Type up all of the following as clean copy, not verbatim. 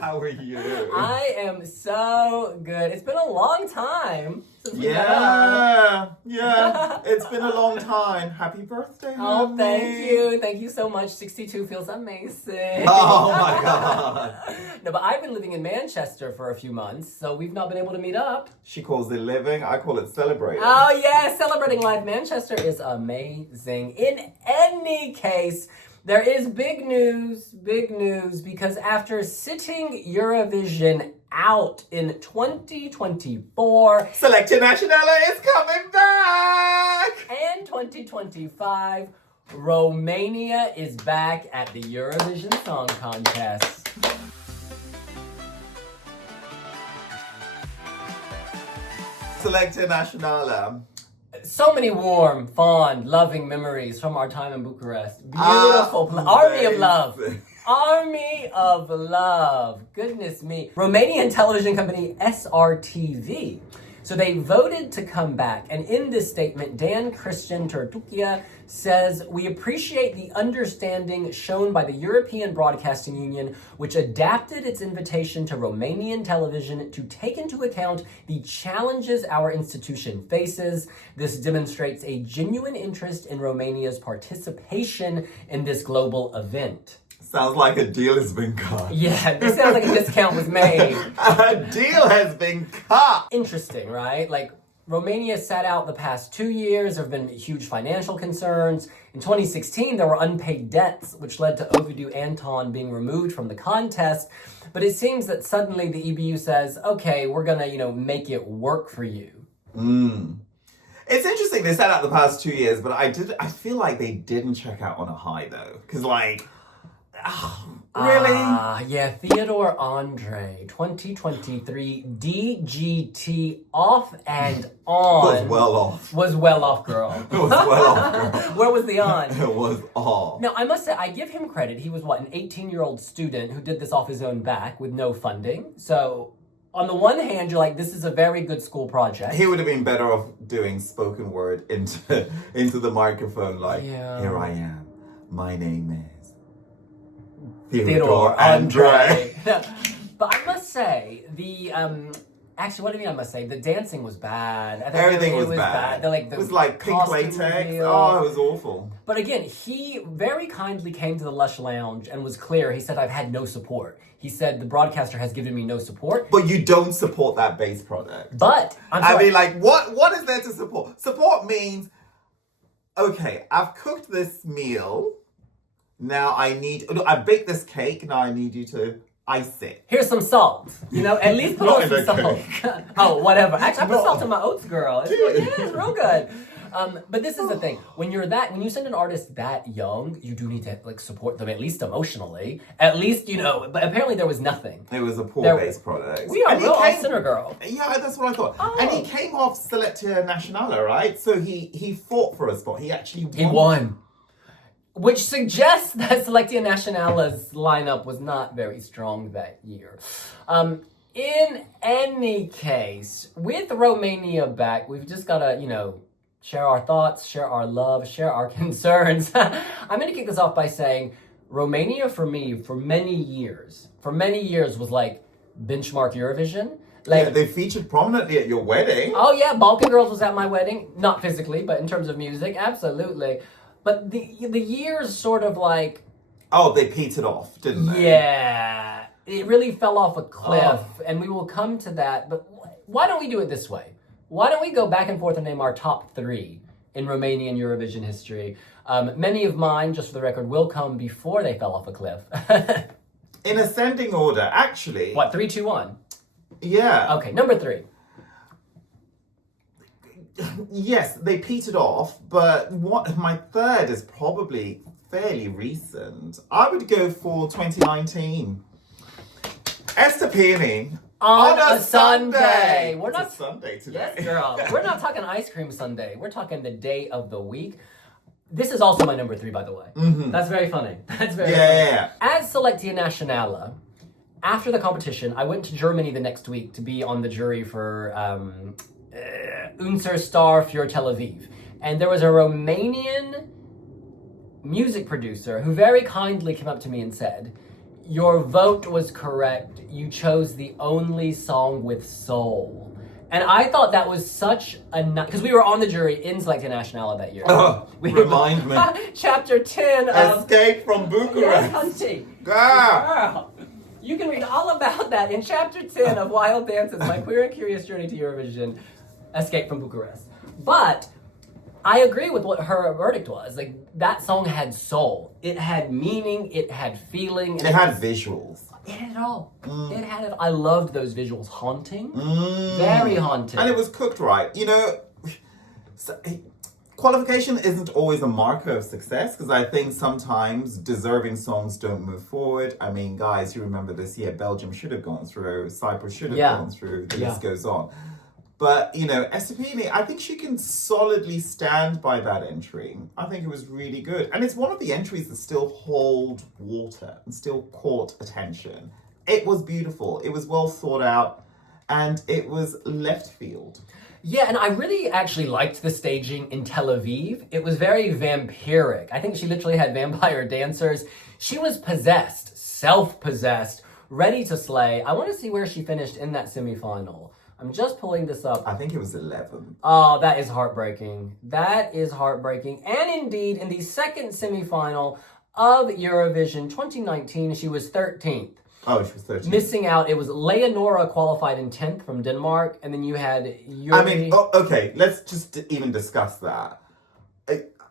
How are you? I am so good. It's been a long time since we met Yeah, it's been a long time. Happy birthday, Oh, honey. thank you so much. 62 feels amazing. Oh my God. No, but I've been living in Manchester for a few months, so we've not been able to meet up. She calls it living, I call it celebrating. Oh yeah, celebrating life. Manchester is amazing. In any case, there is big news, because after sitting Eurovision out in 2024, Selecta Națională is coming back! and 2025, Romania is back at the Eurovision Song Contest. Selecta Națională. So many warm, fond, loving memories from our time in Bucharest. Beautiful army of love. Army of love. Goodness me. Romanian television company SRTV. So they voted to come back, and in this statement, Dan Christian Turtuchia says, "We appreciate the understanding shown by the European Broadcasting Union, which adapted its invitation to Romanian television to take into account the challenges our institution faces. This demonstrates a genuine interest in Romania's participation in this global event." Sounds like a deal has been cut. Yeah, this sounds like a discount was made. A deal has been cut. Interesting, right? Like, Romania sat out the past 2 years. There have been huge financial concerns. In 2016, there were unpaid debts, which led to Ovidiu Anton being removed from the contest. But it seems that suddenly the EBU says, okay, we're gonna, make it work for you. It's interesting they sat out the past 2 years, but I feel like they didn't check out on a high though. Because really? Yeah, Theodor Andrei, 2023 DGT off and on. Was well off. Was well off, girl. It was well off, girl. Where was the on? It was off. Now, I must say, I give him credit. He was, an 18-year-old student who did this off his own back with no funding. So, on the one hand, you're like, this is a very good school project. He would have been better off doing spoken word into the microphone like, Yeah. Here I am. My name is Theodor Andrei. But I must say, actually, what do you mean I must say? The dancing was bad. I think Everything was bad. It was like pink costume latex. reveal. Oh, it was awful. But again, he very kindly came to the Lush Lounge and was clear. He said, I've had no support. He said, the broadcaster has given me no support. But you don't support that base product. But, I mean, like, what is there to support? Support means, okay, I've cooked this meal. Now I baked this cake. Now I need you to ice it. Here's some salt. At least put on some salt. Oh, whatever. Actually, I put salt in my oats, girl. It's real good. But this is the thing. When you send an artist that young, you do need to support them at least emotionally. At least, but apparently there was nothing. It was a poor base product. We are real sinner girl. Yeah, that's what I thought. Oh. And he came off Selecta Națională, right? So he fought for a spot. He actually won. He won. Which suggests that Selecta Națională's lineup was not very strong that year. In any case, with Romania back, we've just got to, share our thoughts, share our love, share our concerns. I'm going to kick this off by saying Romania, for me, for many years, was like benchmark Eurovision. Yeah, they featured prominently at your wedding. Oh yeah, Balkan Girls was at my wedding. Not physically, but in terms of music, absolutely. But the years sort of like... Oh, they petered off, didn't they? Yeah. It really fell off a cliff, and we will come to that. But why don't we do it this way? Why don't we go back and forth and name our top 3 in Romanian Eurovision history? Many of mine, just for the record, will come before they fell off a cliff. In ascending order, actually. What, 3, 2, 1? Yeah. Okay, number 3. Yes, they petered off, but my third is probably fairly recent. I would go for 2019. Ester Peony. On a Sunday. We're not Sunday today. Yes, girl. We're not talking ice cream Sunday. We're talking the day of the week. This is also my number 3, by the way. Mm-hmm. That's very funny. That's very funny. Yeah. As Selecta Națională, after the competition, I went to Germany the next week to be on the jury for Unser Star für Tel Aviv. And there was a Romanian music producer who very kindly came up to me and said, Your vote was correct. You chose the only song with soul. And I thought that was such a... Because we were on the jury in Selected Nationale that year. Oh, remind me. Chapter 10 of... Escape from Bucharest. Yes, hunty. Girl. You can read all about that in Chapter 10 of Wild Dances, My Queer and Curious Journey to Eurovision, Escape from Bucharest. But I agree with what her verdict was. Like, that song had soul. It had meaning. It had feeling. It had visuals. It had it all. It had it. I loved those visuals. Haunting. Very haunting. And it was cooked right. You know, qualification isn't always a marker of success, because I think sometimes deserving songs don't move forward. I mean, guys, you remember this year, Belgium should have gone through, Cyprus should have gone through, the list goes on. But, you know, Ester Peony, I think she can solidly stand by that entry. I think it was really good. And it's one of the entries that still hold water and still caught attention. It was beautiful. It was well thought out. And it was left field. Yeah, and I really actually liked the staging in Tel Aviv. It was very vampiric. I think she literally had vampire dancers. She was possessed, self-possessed, ready to slay. I want to see where she finished in that semifinal. I'm just pulling this up. I think it was 11. Oh, that is heartbreaking. That is heartbreaking. And indeed, in the second semifinal of Eurovision 2019, she was 13th. Oh, she was 13th. Missing out, it was Leonora qualified in 10th from Denmark, and then you had Yuri. I mean, okay, let's just even discuss that.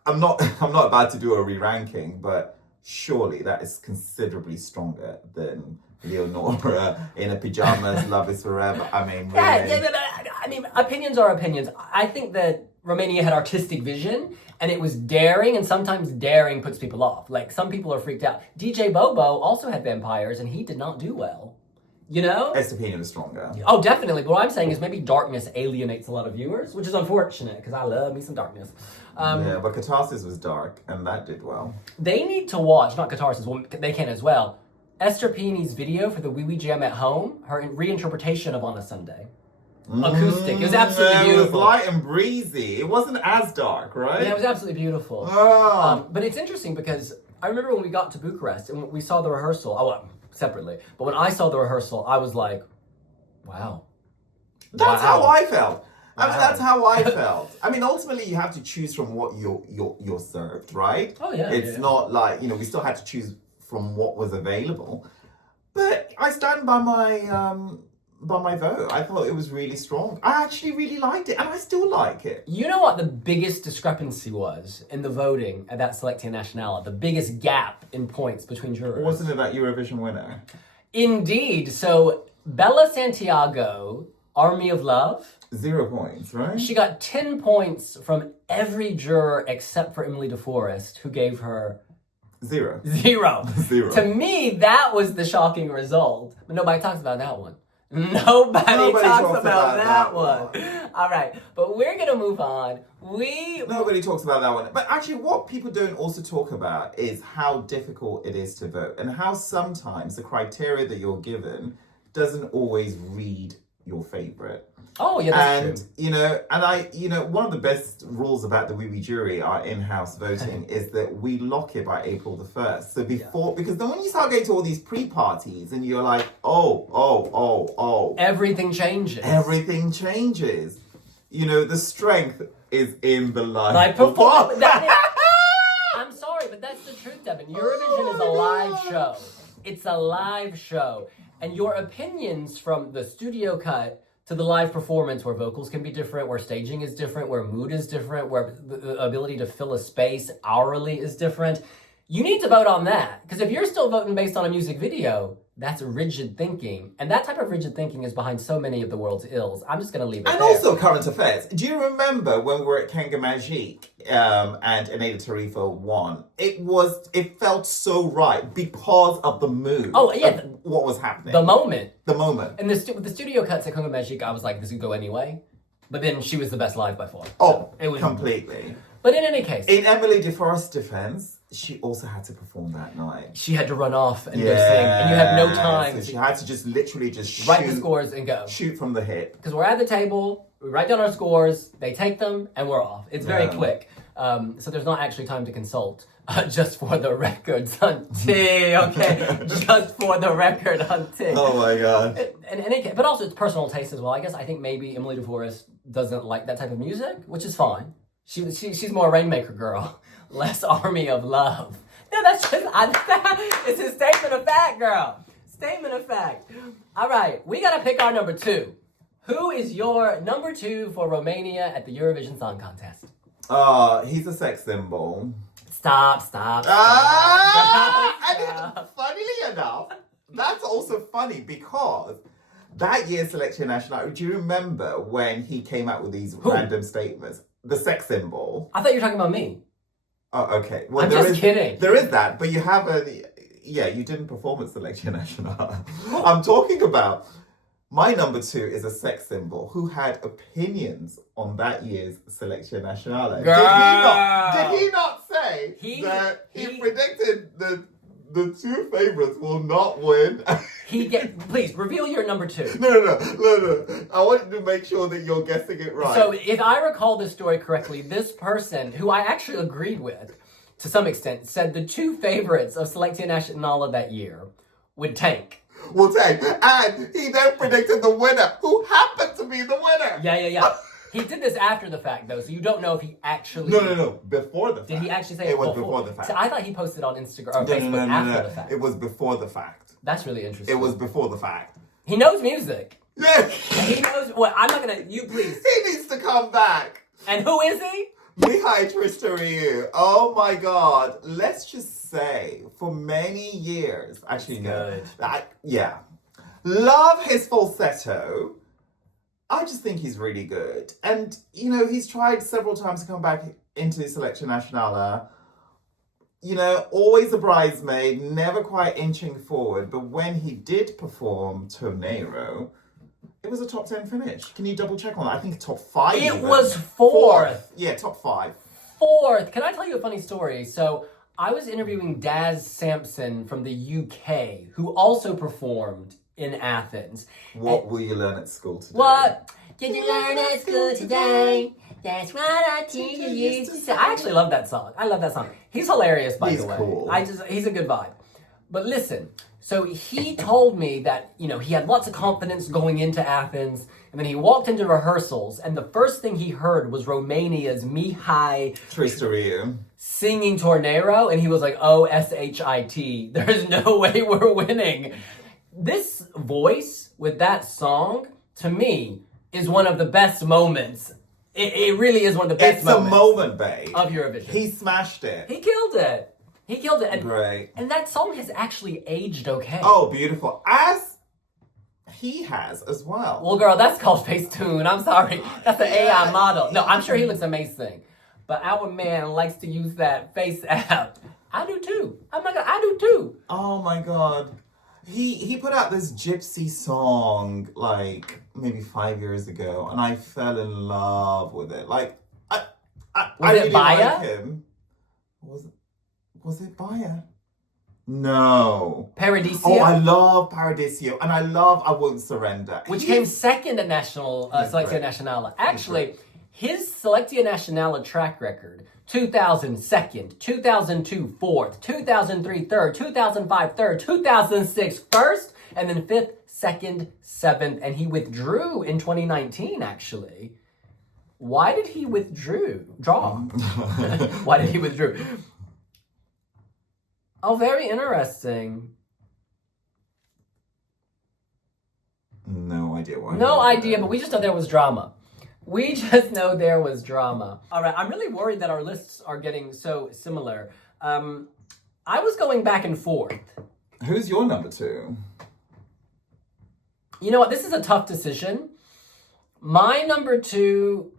I'm not about to do a re-ranking, but surely that is considerably stronger than Leonora in a pajamas, Love is Forever. I mean, really. I mean, opinions are opinions. I think that Romania had artistic vision, and it was daring, and sometimes daring puts people off. Like, some people are freaked out. DJ Bobo also had vampires, and he did not do well. You know? Ester Peony was stronger. Oh, definitely. But what I'm saying is maybe darkness alienates a lot of viewers, which is unfortunate, because I love me some darkness. Yeah, but Catharsis was dark, and that did well. They need to watch, not Catharsis, well, they can as well, Ester Peony's video for the Wee Wee Jam at Home, her reinterpretation of On a Sunday. Acoustic. It was absolutely beautiful. It was light and breezy. It wasn't as dark, right? Yeah, it was absolutely beautiful. Oh. But it's interesting because I remember when we got to Bucharest and we saw the rehearsal, separately, but when I saw the rehearsal, I was like, wow. That's how I felt. I mean, that's how I felt. I mean, ultimately, you have to choose from what you're served, right? Oh, yeah. It's not like, we still had to choose from what was available. But I stand by my vote. I thought it was really strong. I actually really liked it, and I still like it. You know what the biggest discrepancy was in the voting at that Selected Nationale? The biggest gap in points between jurors. Wasn't it that Eurovision winner? Indeed. So, Bella Santiago, Army of Love. 0 points, right? She got 10 points from every juror except for Emily DeForest, who gave her... Zero. To me, that was the shocking result. But nobody talks about that one. Nobody talks about that one. All right, but we're going to move on. Nobody talks about that one. But actually, what people don't also talk about is how difficult it is to vote, and how sometimes the criteria that you're given doesn't always read your favorite. Oh, yeah, that's true. One of the best rules about the Wee Wee jury, our in-house voting, is that we lock it by April the 1st. So because then when you start going to all these pre-parties and you're like, oh. Everything changes. Everything changes. The strength is in the live performance. I'm sorry, but that's the truth, Deban. Eurovision is a live show. It's a live show. And your opinions from the studio cut to the live performance, where vocals can be different, where staging is different, where mood is different, where the ability to fill a space hourly is different. You need to vote on that. Because if you're still voting based on a music video, that's rigid thinking. And that type of rigid thinking is behind so many of the world's ills. I'm just going to leave it there. And also current affairs. Do you remember when we were at Kanga Magique and Aneda Tarifa won? It felt so right because of the mood. Oh, yeah. What was happening. The moment. And with the studio cuts at Kanga Magique, I was like, this could go anyway. But then she was the best live by far. Oh, it was completely. But in any case. In Emily DeForest's defense, she also had to perform that night. She had to run off and go sing. And you have no time. So she had to just literally write the scores and go. Shoot from the hip. Because we're at the table, we write down our scores, they take them, and we're off. It's very quick. So there's not actually time to consult. Just for the record, hunty, okay? Just for the record, hunty. Oh my god. But also it's personal taste as well. I guess I think maybe Emily DeForest doesn't like that type of music, which is fine. She's more a Rainmaker girl, less Army of Love. No, that's just, it's a statement of fact, girl. Statement of fact. All right, we gotta pick our number 2. Who is your number 2 for Romania at the Eurovision Song Contest? He's a sex symbol. Stop. And funnily enough, that's also funny because that year's Selection Nationale, do you remember when he came out with these random statements? The sex symbol. I thought you were talking about me. Oh, okay. Well, I'm just kidding. There is that, but you you didn't perform at Selection Nationale. I'm talking about my number 2 is a sex symbol who had opinions on that year's Selection Nationale. Girl. Did he not say that he predicted that the 2 favorites will not win? Please reveal your number 2. No. I want you to make sure that you're guessing it right. So if I recall this story correctly, this person, who I actually agreed with to some extent, said the 2 favorites of Selectia Națională that year would tank. Will tank. And he then predicted the winner, who happened to be the winner. Yeah. He did this after the fact, though, so you don't know if he actually... No. Before the fact. Did he actually say it was before the fact. So I thought he posted on Instagram or Facebook after the fact. It was before the fact. That's really interesting. It was before the fact. He knows music. Yeah. He knows... Well, I'm not going to... You please. He needs to come back. And who is he? Mihai Trăistariu. Oh my god. Let's just say, for many years... Actually, no. Yeah. Love his falsetto. I just think he's really good. And, he's tried several times to come back into Selection Națională. Always a bridesmaid, never quite inching forward. But when he did perform Tornado, it was a top 10 finish. Can you double check on that? I think top 5. It was 4th. Yeah, top 5. 4th. Can I tell you a funny story? So I was interviewing Daz Sampson from the UK, who also performed in Athens. What will you learn at school today? What did you learn at school today? That's what I teach you to say. I actually love that song. He's hilarious, by the way. Cool. He's a good vibe. But listen, so he told me that, he had lots of confidence going into Athens, and then he walked into rehearsals, and the first thing he heard was Romania's Mihai Trăistariu singing Tornado, and he was like, oh, shit, there's no way we're winning. This voice with that song, to me, is one of the best moments. It really is one of the best moments. It's a moment, babe. Of Eurovision. He smashed it. He killed it. And, Great. And that song has actually aged okay. Oh, beautiful. As he has as well. Well, girl, that's called Facetune. I'm sorry. That's the AI model. No, I'm sure he looks amazing. But our man likes to use that face app. I do too. I do too. Oh my god. He put out this gypsy song like maybe 5 years ago, and I fell in love with it. Like I really like him. Was it Baya? No. Paradiso? Oh, I love Paradiso, and I love I Won't Surrender. Which came second at Selectia Națională. Actually, his Selectia Națională track record, 2000 second, 2002 fourth, 2003 third, 2005 third, 2006 first, and then 5th, 2nd, 7th, and he withdrew in 2019, actually. Why did he withdraw? Why did he withdraw? Oh, very interesting. No idea why. No idea, but we just know there was drama. All right, I'm really worried that our lists are getting so similar. I was going back and forth. Who's your number 2? You know what? This is a tough decision. My number 2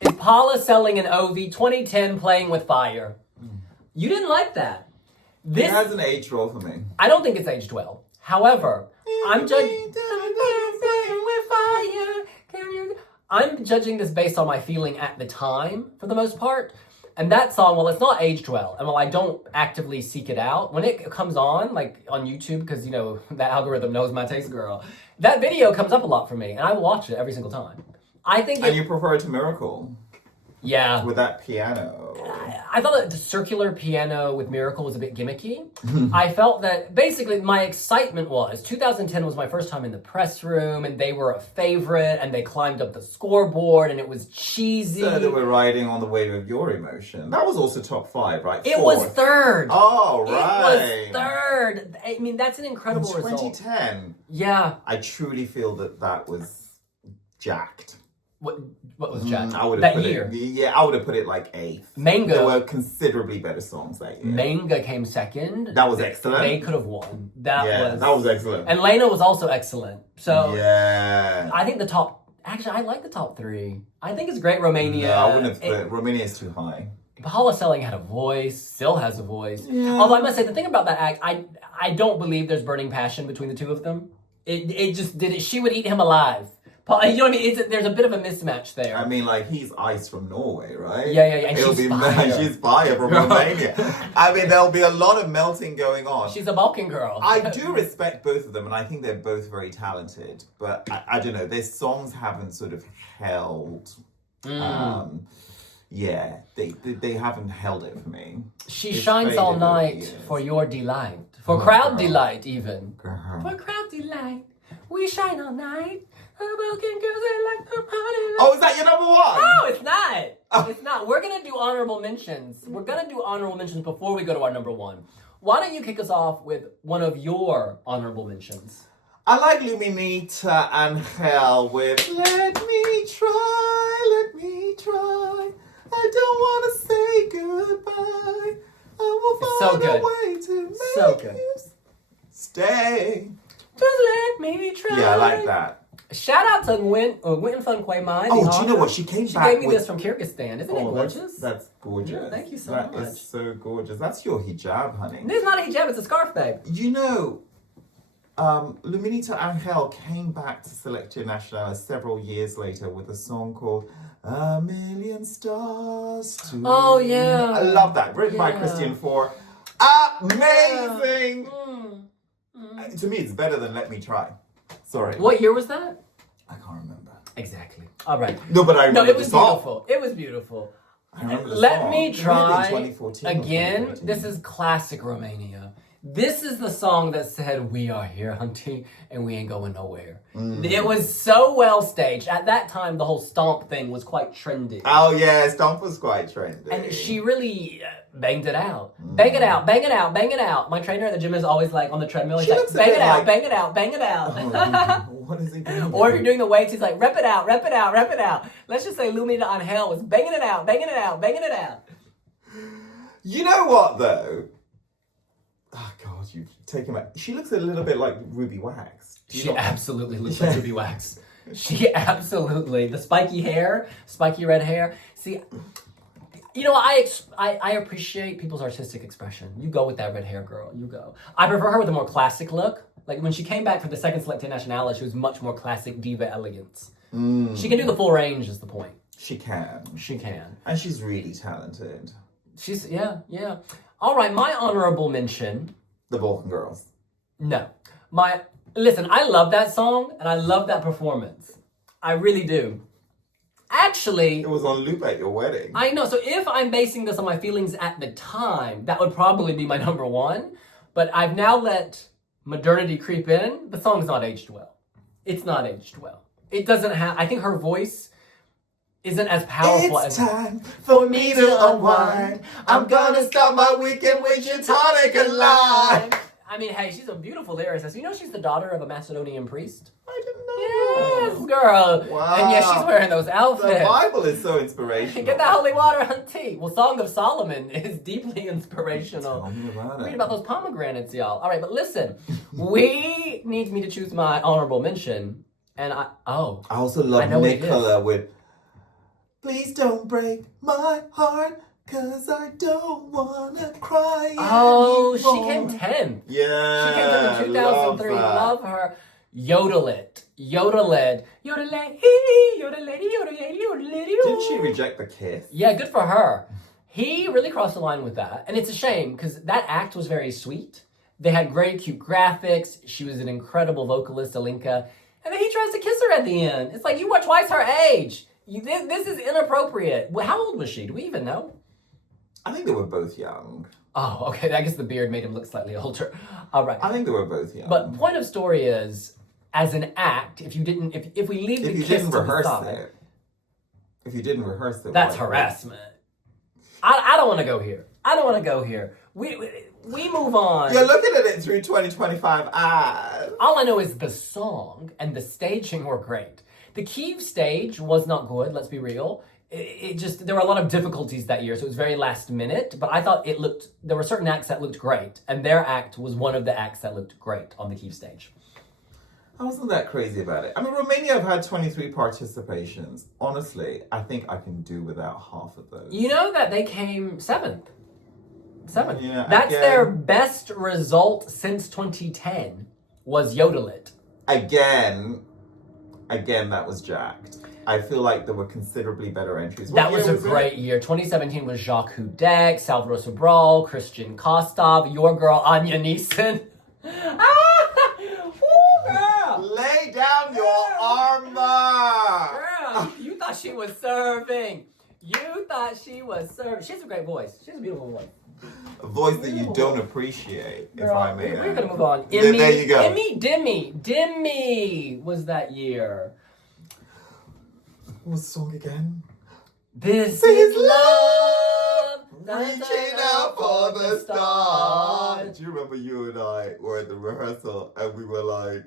is Paula, Seling, and Ovi, 2010, Playing with Fire. You didn't like that. It has an age role for me. I don't think it's aged well. However, I'm judging this based on my feeling at the time, for the most part. And that song, well, it's not aged well. And while I don't actively seek it out, when it comes on, like on YouTube, because, the algorithm knows my taste, girl, that video comes up a lot for me. And I watch it every single time. And you prefer it to Miracle? Yeah. With that piano. I thought that the circular piano with Miracle was a bit gimmicky. I felt that basically my excitement was 2010 was my first time in the press room and they were a favorite and they climbed up the scoreboard and it was cheesy. So they were riding on the wave of your emotion. That was also top 5, right? It was third. Oh, right. It was third. I mean, that's an incredible in result. 2010. Yeah. I truly feel that was jacked. What was Jack? I would have that put year? I would have put it like 8th. Manga. There were considerably better songs that year. Manga came second. That was excellent. They could have won. That was excellent. And Lena was also excellent. So yeah. I think I like the top 3. I think it's great Romania. No, I wouldn't have put Romania is too high. Paula Seling had a voice, still has a voice. Yeah. Although I must say the thing about that act, I don't believe there's burning passion between the two of them. It just did it. She would eat him alive. You know what I mean? There's a bit of a mismatch there. I mean, like, he's ice from Norway, right? Yeah. And she's fire from Romania. I mean, there'll be a lot of melting going on. She's a Balkan girl. I do respect both of them, and I think they're both very talented. But I don't know, their songs haven't sort of held. Yeah, they haven't held it for me. She shines all night for your delight. For crowd delight, even. For crowd delight, we shine all night. Balkan girls, they like the party. Oh, is that your number 1? No, it's not. It's not. We're going to do honorable mentions. We're going to do honorable mentions before we go to our number 1. Why don't you kick us off with one of your honorable mentions? I like Luminița and Anghel with Let me try. I don't want to say goodbye. I will find a way to make you stay. Just let me try. Yeah, I like that. Shout out to Winton Fun Kway Mai. Oh, do you know what? She came back. She gave me this from Kyrgyzstan. Isn't it gorgeous? That's gorgeous. Yeah, thank you so much. That is so gorgeous. That's your hijab, honey. This is not a hijab, it's a scarf, babe. You know, Luminița and Anghel came back to Selecție Națională several years later with a song called A Million Stars to Oh, yeah. I love that. Written by Christian Four. Amazing! To me, it's better than Let Me Try. Sorry. What year was that? I can't remember. Exactly. All right. No, but I remember it was the song. beautiful. It was beautiful. I remember the Let song. me try 2014 or again. 2013. This is classic Romania. This is the song that said, "We are here hunting and we ain't going nowhere." It was so well staged. At that time, the whole stomp thing was quite trendy. Oh yeah, Stomp was quite trendy. And she really banged it out. Bang it out, bang it out, bang it out. My trainer at the gym is always like on the treadmill, he's She like, looks a bang bit it out, like- bang it out, bang it out. Oh, what is he doing? Or if you're doing the weights, he's like, rep it out, rep it out, rep it out. Let's just say Luminița on Hell was banging it out, banging it out, banging it out. You know what though? Oh God, you've taken my. She looks a little bit like Ruby Wax. She absolutely looks like Ruby Wax. She absolutely, the spiky hair, spiky red hair. See, you know, I appreciate people's artistic expression. You go with that red hair, girl. You go. I prefer her with a more classic look. Like when she came back for the second Selecție Națională, she was much more classic diva elegance. She can do the full range is the point. She can. She can. And she's really talented. She's, yeah. All right, my honorable mention. The Balkan Girls. No. Listen, I love that song and I love that performance. I really do. Actually, It was on loop at your wedding. I know. So if I'm basing this on my feelings at the time, that would probably be my number 1. But I've now let modernity creep in. The song's not aged well. It's not aged well. It doesn't have, I think her voice isn't as powerful It's as... time for me to unwind. I'm gonna start my weekend with your tonic and lime. I mean, hey, she's a beautiful lyricist. You know she's the daughter of a Macedonian priest? I didn't Yes, know. girl. Wow. And yeah, she's wearing those The outfits. Bible is so inspirational. Get that holy water, hunty. Well, Song of Solomon is deeply inspirational. Tell me about Read it. about those pomegranates, y'all. All right, but listen, we need me to choose my honorable mention, and I I also love know what it Nicola with Please don't break my heart, 'cause I don't wanna cry she anymore." came 10th. Yeah. She came 10th in 2003. Love her. Yodel it. Yodeled. Yodelay. Yodelady. Yodelady. Yodelady. Didn't she reject the kiss? Yeah, good for her. He really crossed the line with that. And it's a shame because that act was very sweet. They had great, cute graphics. She was an incredible vocalist, Ilinca. And then he tries to kiss her at the end. It's like, you were twice her age. This is inappropriate. Well, how old was she? Do we even know? I think they were both young. Oh, okay. I guess the beard made him look slightly older. All right. I think they were both young. But point of story is, as an act, if we leave the kiss to the side, if you didn't rehearse it, that's harassment. I don't want to go here. I don't want to go here. We move on. You're looking at it through 2025 eyes. All I know is the song and the staging were great. The Kyiv stage was not good, let's be real. It just, there were a lot of difficulties that year, so it was very last minute, but I thought there were certain acts that looked great, and their act was one of the acts that looked great on the Kyiv stage. I wasn't that crazy about it. I mean, Romania have had 23 participations. Honestly, I think I can do without half of those. You know that they came seventh. Yeah, That's their best result since 2010 was Yodel It. Again, that was jacked. I feel like there were considerably better entries. That was a great year. 2017 was Jacques Hudek, Salvador Sobral, Christian Kostov, your girl Anya Neeson. Lay down your armor! Girl, you thought she was serving. She has a great voice. She has a beautiful voice. A voice that you don't appreciate, Girl, if I may. We're gonna move on. There you go. Dimmy was that year. What was the song again? This is love. Reaching out for the stars. Do you remember you and I were at the rehearsal and we were like,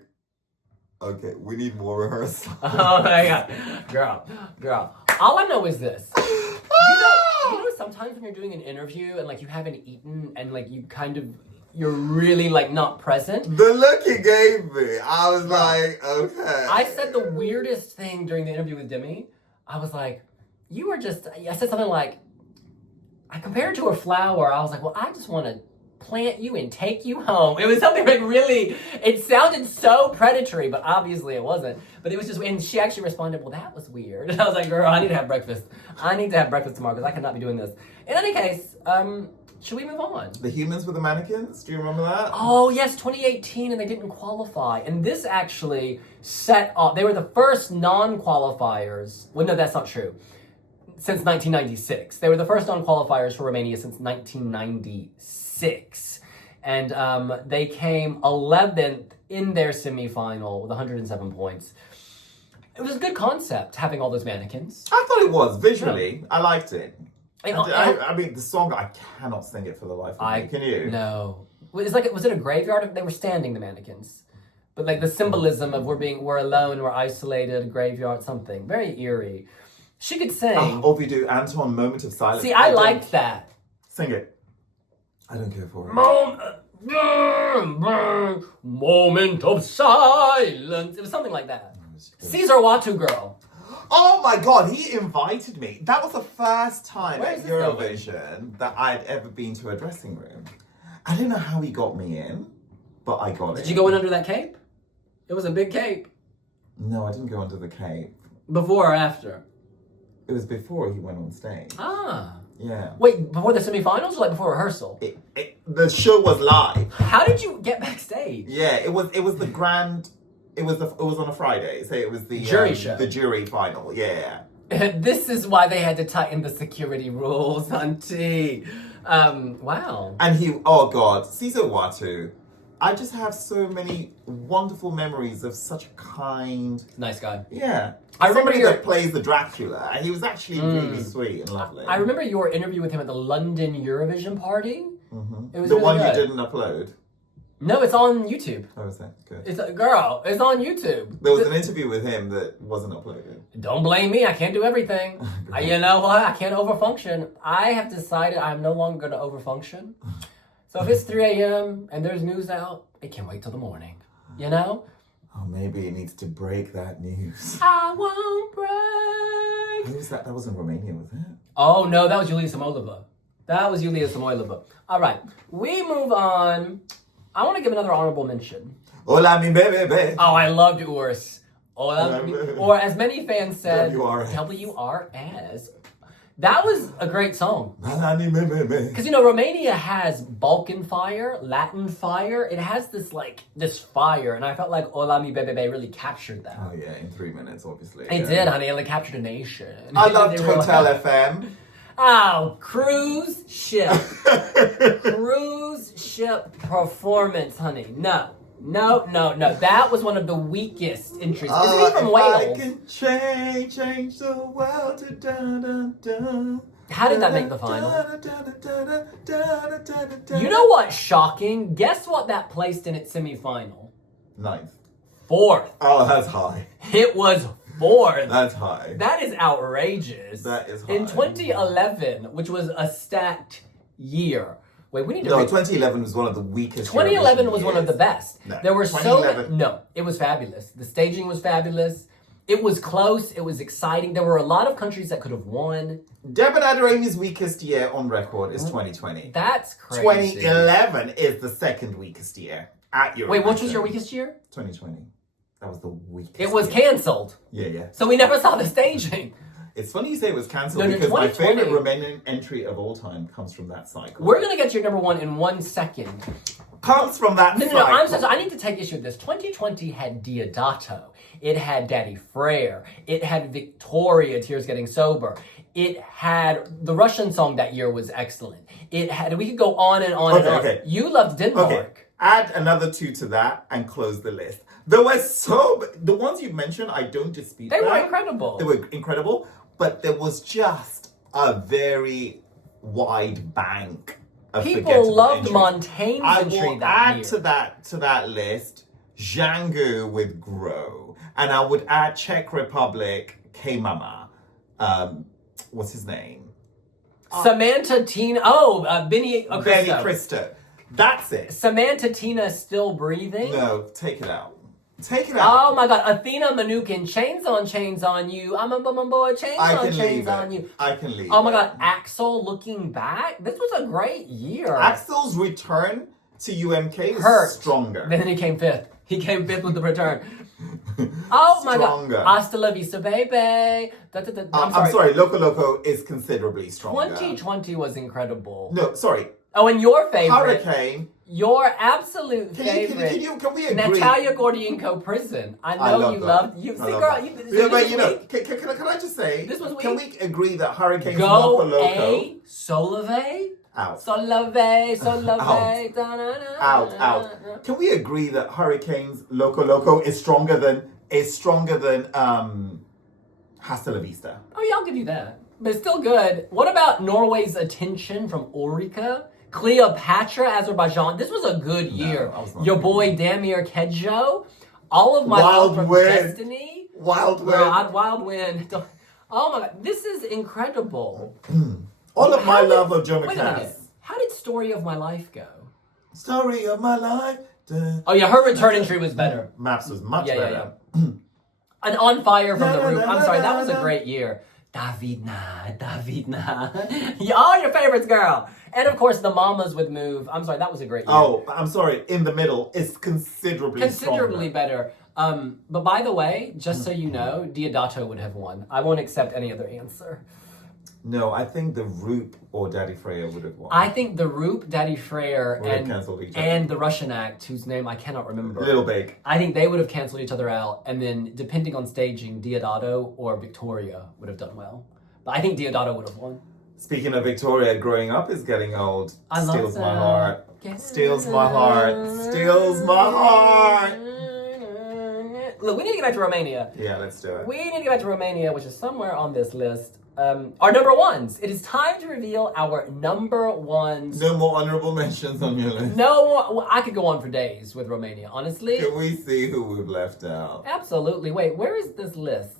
okay, we need more rehearsal. Oh my God. Girl. All I know is this. You know sometimes when you're doing an interview and like you haven't eaten and like you're really like not present. The look he gave me, I was like, okay. I said the weirdest thing during the interview with Demi. I was like, I said something like, I compared it to a flower. I was like, well, I just want to plant you and take you home. It was something like really, it sounded so predatory, but obviously it wasn't. But it was just, and she actually responded, well, that was weird. And I was like, girl, I need to have breakfast. I need to have breakfast tomorrow because I cannot be doing this. In any case, should we move on? The Humans with the Mannequins, do you remember that? Oh, yes, 2018, and they didn't qualify. And this actually set off, they were the first non-qualifiers. Well, no, that's not true. Since 1996. They were the first non-qualifiers for Romania since 1996. And they came 11th in their semifinal with 107 points. It was a good concept, having all those mannequins. I thought it was, visually. Yeah. I liked it. I mean, the song, I cannot sing it for the life of me. Can you? No. Was it a graveyard? They were standing, the mannequins. But like the symbolism of we're alone, we're isolated, graveyard, something. Very eerie. She could sing. Oh, Ovidiu, Anton, Moment of Silence. See, I liked that. Sing it. I don't care for it. Moment of silence. It was something like that. Cesar Watu girl. Oh my God, he invited me. That was the first time Where at is this Eurovision that I'd ever been to a dressing room. I don't know how he got me in, but I got it. Did you go in under that cape? It was a big cape. No, I didn't go under the cape. Before or after? It was before he went on stage. Ah. Yeah. Wait, before the semifinals or like before rehearsal? The show was live. How did you get backstage? Yeah, it was the grand. It was on a Friday, so it was the jury show. The jury final. Yeah. This is why they had to tighten the security rules, auntie. Wow. And oh God, Cesar Watu. I just have so many wonderful memories of such a kind, nice guy. Yeah. I remember that plays the Dracula. He was actually really sweet and lovely. I remember your interview with him at the London Eurovision party. Mm-hmm. It was the really one good. you didn't upload. No, it's on YouTube. Oh, is that good? It's on YouTube. There was an interview with him that wasn't uploaded. Don't blame me. I can't do everything. You know what? I can't overfunction. I have decided I'm no longer going to overfunction. So if it's 3 a.m. and there's news out, it can wait till the morning. You know? Oh, maybe it needs to break that news. I won't break. Who was that? That was in Romania, was it? Oh, no, that was Yulia Samoilova. All right, we move on. I want to give another honorable mention. Hola, mi bebe. Oh, I loved Urs. Or as many fans said, WRS. WRS. That was a great song. Because, you know, Romania has Balkan fire, Latin fire. It has this fire. And I felt like Hola Mi Bebe really captured that. Oh, yeah, in 3 minutes, obviously. It did, honey. It captured a nation. I loved Hotel FM. Oh, cruise ship. Cruise ship performance, honey. No. That was one of the weakest entries. Isn't he from Wales? I can change the world. How did that make the final? You know what's shocking? Guess what that placed in its semifinal? 9th. 4th. Oh, that's high. It was 4th. That's high. That is outrageous. That is high. In 2011, which was a stacked year. Wait, we need to. No, 2011 was one of the weakest. 2011 Eurovision was one years. of the best. No, There were so 2011 no. It was fabulous. The staging was fabulous. It was close. It was exciting. There were a lot of countries that could have won. Deban Aderami's weakest year on record is 2020. That's crazy. 2011 is the second weakest year at Eurovision. Wait, which was your weakest year? 2020. That was the weakest. It was year. cancelled. Yeah. So we never saw the staging. It's funny you say it was cancelled No, because my 2020. favorite Romanian entry of all time comes from that cycle. We're going to get to your number one in 1 second. Comes from that cycle. No, I'm so sorry. I need to take issue with this. 2020 had Deodato. It had Daddy Frere. It had Victoria, Tears Getting Sober. It had the Russian song that year was excellent. It had, we could go on and on and on. Okay. You loved Denmark. Okay, add another 2 to that and close the list. There were the ones you mentioned, I don't dispute They that. were incredible. They were incredible, but there was just a very wide bank of People forgettable loved entries. Montaigne's I entry will that add year. to that list Django with Grow, and I would add Czech Republic K Mama. What's his name? Samantha Tina. Benny Benny Cristo. That's it. Samantha Tina Still Breathing. No, take it out. Take it out. Oh my God, Athena Manukin, chains on you. I'm a boy, chains on you. I can leave. Oh my it. God, Axel looking back. This was a great year. Axel's return to UMK was Hurt. stronger. Then he came 5th. He came 5th with the return. Oh my Stronger. God. Hasta la vista, baby. I'm sorry, Loco Loco is considerably stronger. 2020 was incredible. No, sorry. Oh, and your favorite. Hurricane. Your absolute Can we agree? Natalia Gordienko Prison. I know love you that. loved. You see, I love girl. that. You, But you know, can I just say? This was Can weak. we agree that Hurricane's Go Loco Loco a Solove. out? Solove. Out. Can we agree that Hurricane's Loco Loco is stronger than Hasta la Vista? Oh yeah, I'll give you that. But it's still good. What about Norway's Attention from Orica? Cleopatra, Azerbaijan. This was a good year. I was not Your good. boy Damir Kedjo. All of my Wild love from Wind. Destiny. Wild Wind. Wild Wind. Oh my God. This is incredible. All of my How did- love of Joe Wait a minute. McCass. How did Story of My Life go? Story of my life. Oh yeah, her return entry was better. Maps was much Yeah. better. An On Fire from the Na, na, Roof. na, I'm sorry, na, that was a na. great year. Davidna. All your favorites, girl. And of course, the Mamas with Move. I'm sorry, that was a great year. Oh, I'm sorry. In the middle, it's considerably Considerably stronger. better. But by the way, just so you know, Deodato would have won. I won't accept any other answer. No, I think the Roop or Daddy Freya would have won. I think the Roop, Daddy Frere, Would have cancelled each other. and the Russian act, whose name I cannot remember. Little Big. I think they would have canceled each other out, and then depending on staging, Deodato or Victoria would have done well. But I think Deodato would have won. Speaking of Victoria, growing up is getting old. I love Steals my that. heart. Steals my heart. Steals my heart. Look, we need to get back to Romania. Yeah, let's do it. We need to get back to Romania, which is somewhere on this list. Our number ones. It is time to reveal our number ones. No more honorable mentions on your list. No, I could go on for days with Romania, honestly. Can we see who we've left out? Absolutely. Wait, where is this list?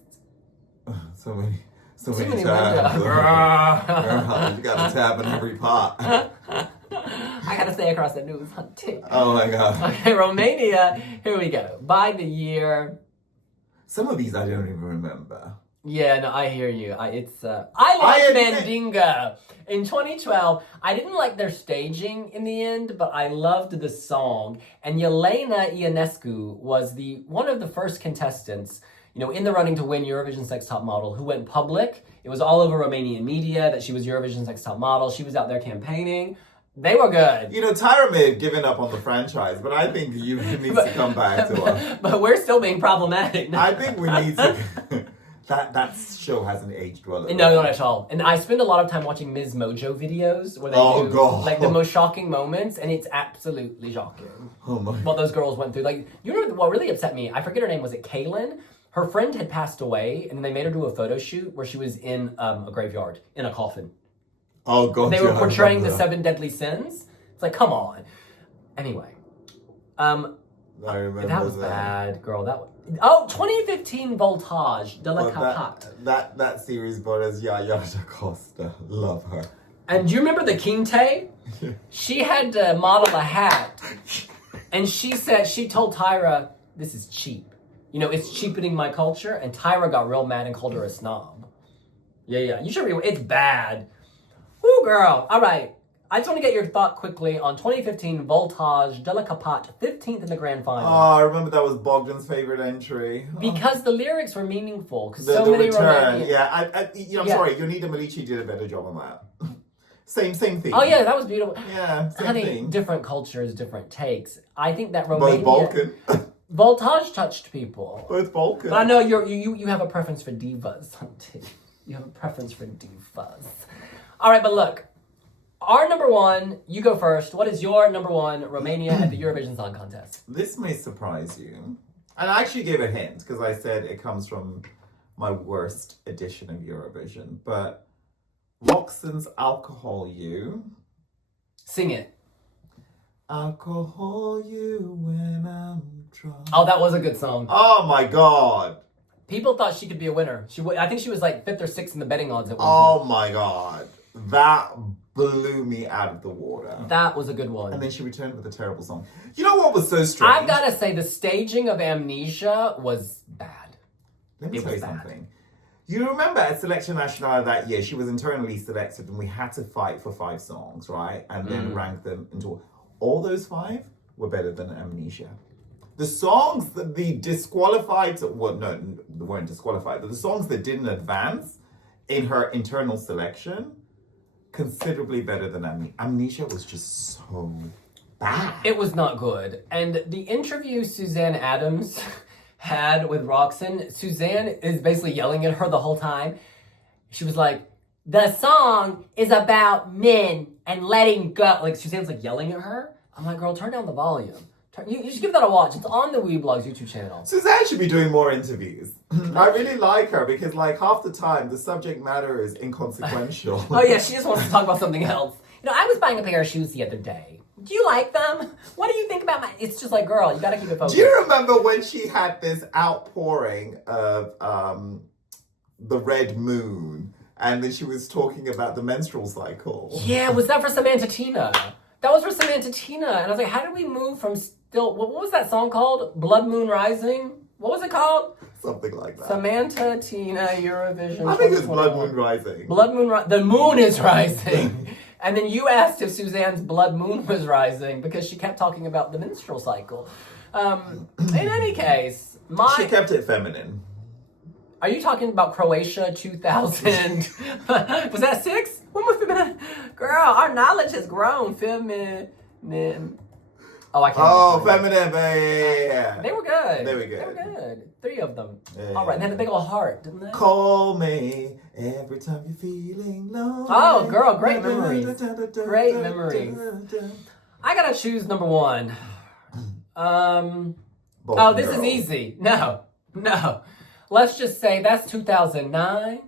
So many Too many tabs. windows. Girl, you got a tab in every pot. I gotta stay across the news hunting. Oh my god. Okay, Romania. Here we go. By the year. Some of these I don't even remember. Yeah, no, I hear you. I like admit- Mandinga. In 2012, I didn't like their staging in the end, but I loved the song. And Elena Ionescu was one of the first contestants. in the running to win Eurovision Next Top Model, who went public. It was all over Romanian media that she was Eurovision's Next Top Model. She was out there campaigning. They were good. Tyra may have given up on the franchise, but I think you need to come back to us. But we're still being problematic. I think we need to... that show hasn't aged well at all. No, not at all. And I spend a lot of time watching Ms. Mojo videos where they do like the most shocking moments, and it's absolutely shocking. Oh my. What those girls went through. Like, you know what really upset me? I forget her name. Was it Kaylin? Her friend had passed away, and then they made her do a photo shoot where she was in a graveyard, in a coffin. Oh, God. They were portraying the 7 deadly sins. It's like, come on. Anyway. I remember that was bad, girl. 2015 Voltage de la Capat. That series brought us Yaya da Costa. Love her. And do you remember the Quinte? She had to model a hat. And she told Tyra, this is cheap. It's cheapening my culture. And Tyra got real mad and called her a snob. Yeah. You should read it. It's bad. Woo, girl. All right. I just want to get your thought quickly on 2015 Voltage de la Capat, 15th in the grand final. Oh, I remember that was Bogdan's favorite entry. Because the lyrics were meaningful. Because the many return. Romanian... I'm sorry. Yonida Medici did a better job on that. Same thing. Oh, yeah, that was beautiful. Yeah, same thing. Different cultures, different takes. I think that Romania... Both Balkan. Voltage touched people. Both Balkan. But I know you have a preference for divas. You have a preference for divas. All right, but look. Our number one, you go first. What is your number one Romania at the Eurovision Song Contest? This may surprise you. And I actually gave a hint because I said it comes from my worst edition of Eurovision. But Roxen's Alcohol You. Sing it. Alcohol you when I'm drunk. Oh, that was a good song. Oh my God. People thought she could be a winner. I think she was like 5th or 6th in the betting odds at one point. Oh my God. That blew me out of the water. That was a good one. And then she returned with a terrible song. You know what was so strange? I've got to say, the staging of Amnesia was bad. Let me tell you something. You remember at Selection Nacional that year, she was internally selected and we had to fight for 5 songs, right? And then rank them into... All those 5 were better than Amnesia. The songs that the disqualified... Well, no, they weren't disqualified. But the songs that didn't advance in her internal selection... considerably better than Amnesia was just so bad. It was not good. And the interview Suzanne Adams had with Roxen, Suzanne is basically yelling at her the whole time. She was like, the song is about men and letting go. Like, Suzanne's like yelling at her. I'm like, girl, turn down the volume. You should give that a watch. It's on the wiwibloggs YouTube channel. Suzanne should be doing more interviews. I really like her because, like, half the time the subject matter is inconsequential. Oh yeah, she just wants to talk about something else. I was buying a pair of shoes the other day. Do you like them? What do you think about my... It's just like, girl, you gotta keep it focused. Do you remember when she had this outpouring of the red moon and then she was talking about the menstrual cycle? Yeah, was that for Samantha Tina? That was for Samantha Tina. And I was like, how did we move from still... What was that song called? Blood Moon Rising? What was it called? Something like that. Samantha Tina Eurovision. I think it's Blood Moon Rising. Blood Moon Rising. The moon is rising. And then you asked if Suzanne's blood moon was rising because she kept talking about the menstrual cycle. In any case, She kept it feminine. Are you talking about Croatia 2000? Was that 6? When was feminine? Girl, our knowledge has grown. Feminine. Oh, I can't. Oh, feminine, yeah. They were good. They were good. 3 of them. Yeah. All right, and they had a big old heart, didn't they? Call me every time you're feeling low. Oh, girl, great memories. Great memories. I gotta choose number 1. Oh, this is easy. No. Let's just say that's 2009.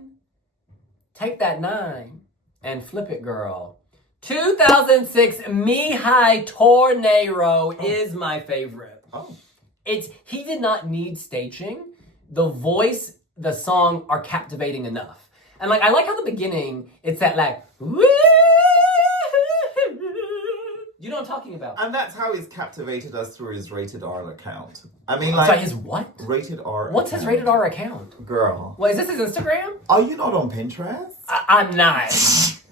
Take that 9 and flip it, girl. 2006 Mihai Tornado is my favorite. Oh. He did not need staging. The voice, the song are captivating enough. And I like how the beginning, it's that woo! You know what I'm talking about. And that's how he's captivated us through his rated R account. I mean, sorry, his what? Rated R What's his rated R account? Girl. Well, is this his Instagram? Are you not on Pinterest? I'm not.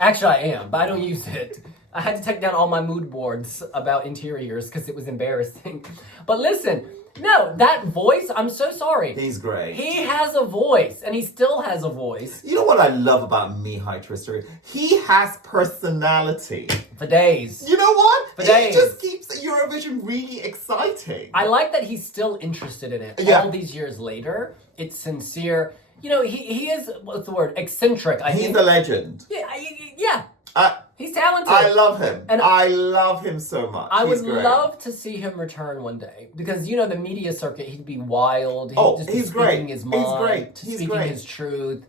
Actually, I am, but I don't use it. I had to take down all my mood boards about interiors because it was embarrassing. But listen, no, that voice, I'm so sorry. He's great. He has a voice, and he still has a voice. You know what I love about Mihai Trăistariu? He has personality. For days. You know what? For days. He just keeps Eurovision really exciting. I like that he's still interested in it. Yeah. All these years later, it's sincere. You know, he is, what's the word? Eccentric. He's a legend. Yeah. He's talented. I love him. And I love him so much. He's great. Love to see him return one day. Because, you know, the media circuit, he'd be wild. He'd just be speaking his mind. Speaking his truth.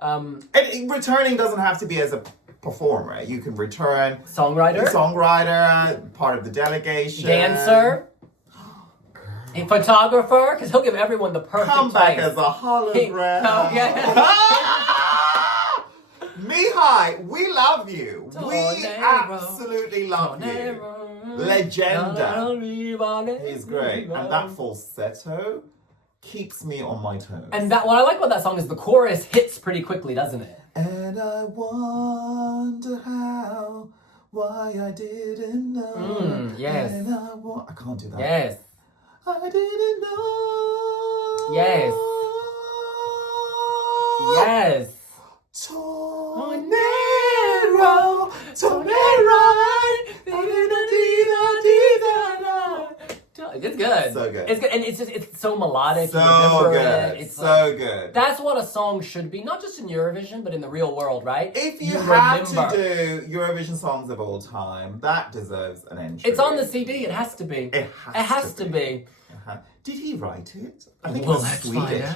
And returning doesn't have to be as a performer. You can return. Songwriter, part of the delegation. Dancer. A photographer, because he'll give everyone the perfect Come back place. as a hologram. Mihai, we love you. We absolutely love you. Legenda. He's great. And that falsetto keeps me on my toes. And what I like about that song is the chorus hits pretty quickly, doesn't it? And I wonder why I didn't know. Yes. And I can't do that. Yes. I didn't know. Yes. Yes. Tornero. It's good. So good. It's good, and it's so melodic. So good. It's so good. That's what a song should be, not just in Eurovision, but in the real world, right? If you have to do Eurovision songs of all time, that deserves an entry. It's on the CD. It has to be. It has to be. Did he write it? I think it was Swedish.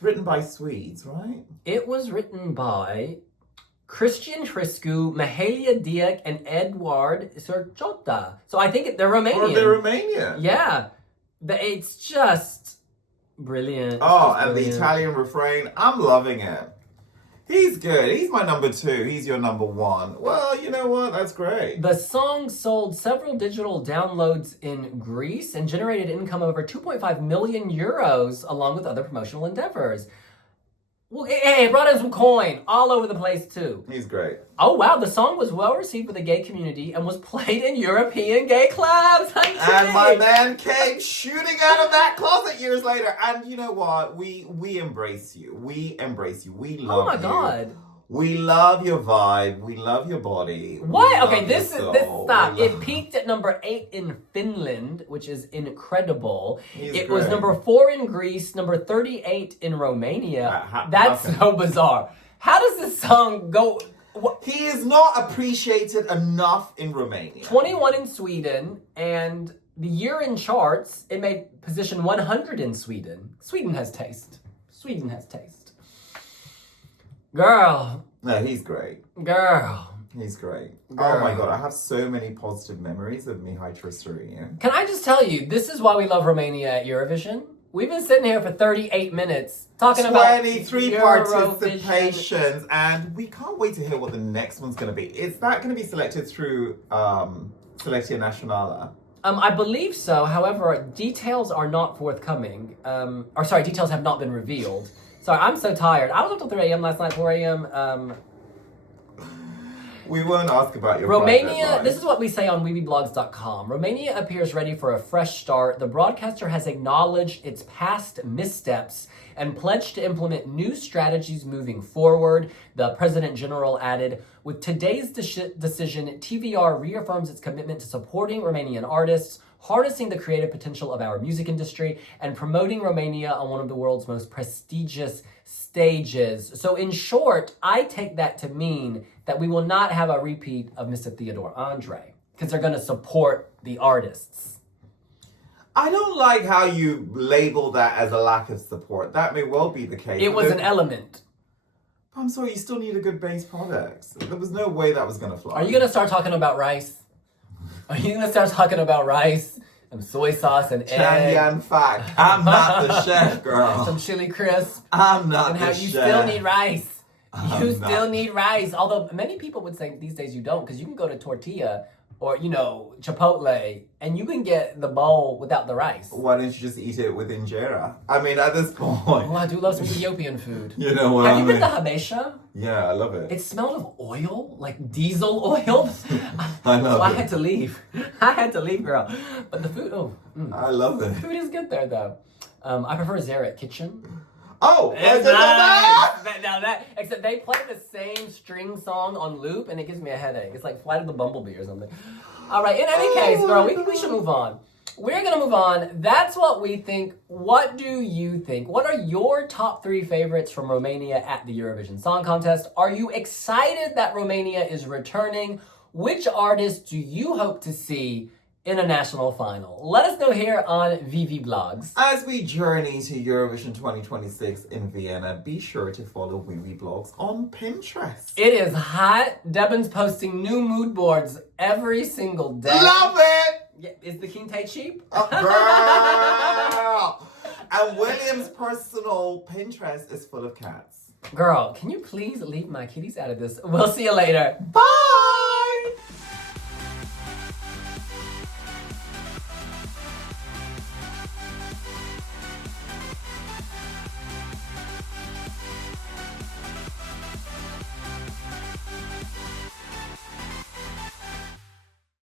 Written by Swedes, right? It was written by Christian Triscu, Mihai Diak, and Eduard Serchota. So I think they're Romanian. Or they're Romanian. Yeah. It's just brilliant. And the Italian refrain, I'm loving it. He's good. He's my number 2. He's your number 1. Well, you know what? That's great. The song sold several digital downloads in Greece and generated income of over 2.5 million euros along with other promotional endeavors. Well, hey, it brought in some coin all over the place too. He's great. Oh wow, the song was well received with the gay community and was played in European gay clubs. And my man came shooting out of that closet years later. And you know what? We embrace you. We embrace you. We love you. Oh my God. We love your vibe. We love your body. What? Okay, this stop. It peaked at number 8 in Finland, which is incredible. It was number 4 in Greece, number 38 in Romania. That's so bizarre. How does this song go? He is not appreciated enough in Romania. 21 in Sweden, and the year in charts, it made position 100 in Sweden. Sweden has taste. Sweden has taste. Girl. No, he's great. Girl. He's great. Girl. Oh my God, I have so many positive memories of Mihai Trăistariu. Can I just tell you, this is why we love Romania at Eurovision. We've been sitting here for 38 minutes talking about 23 participations, and we can't wait to hear what the next one's going to be. Is that going to be selected through Selecția Națională? I believe so. However, details are not forthcoming. Details have not been revealed. Sorry, I'm so tired. I was up till 3 a.m. last night, 4 a.m. We won't ask about your Romania, this is what we say on wiwibloggs.com. Romania appears ready for a fresh start. The broadcaster has acknowledged its past missteps and pledged to implement new strategies moving forward. The President General added, with today's decision, TVR reaffirms its commitment to supporting Romanian artists, harnessing the creative potential of our music industry, and promoting Romania on one of the world's most prestigious stages. So in short, I take that to mean that we will not have a repeat of Mr. Theodor Andrei, because they're going to support the artists. I don't like how you label that as a lack of support. That may well be the case. It was an element. I'm sorry, you still need a good base product. There was no way that was going to fly. Are you going to start talking about rice? Are you going to start talking about rice and soy sauce and egg? Yan fact. I'm not the chef, girl. Some chili crisp. I'm not and the how chef. you still need rice. You I'm still not. need rice. Although many people would say these days you don't, because you can go to tortilla or, you know, Chipotle, and you can get the bowl without the rice. Why don't you just eat it with injera? I mean, at this point. Oh, I do love some Ethiopian food. You know what Have I you mean? been to Habesha? Yeah, I love it. It smelled of oil, like diesel oil. I know. So I had to leave. I had to leave, girl. But the food, I love it. food is good there, though. I prefer Zaret Kitchen. Oh, It's nice. Except they play the same string song on loop, and it gives me a headache. It's like Flight of the Bumblebee or something. All right. In any case, girl, we should move on. We're gonna move on. That's what we think. What do you think? What are your top 3 favorites from Romania at the Eurovision Song Contest? Are you excited that Romania is returning? Which artists do you hope to see in a national final? Let us know here on wiwibloggs. As we journey to Eurovision 2026 in Vienna, be sure to follow wiwibloggs on Pinterest. It is hot. Deban's posting new mood boards every single day. Love it! Yeah, is the Kinte cheap? Oh, girl! And William's personal Pinterest is full of cats. Girl, can you please leave my kitties out of this? We'll see you later. Bye!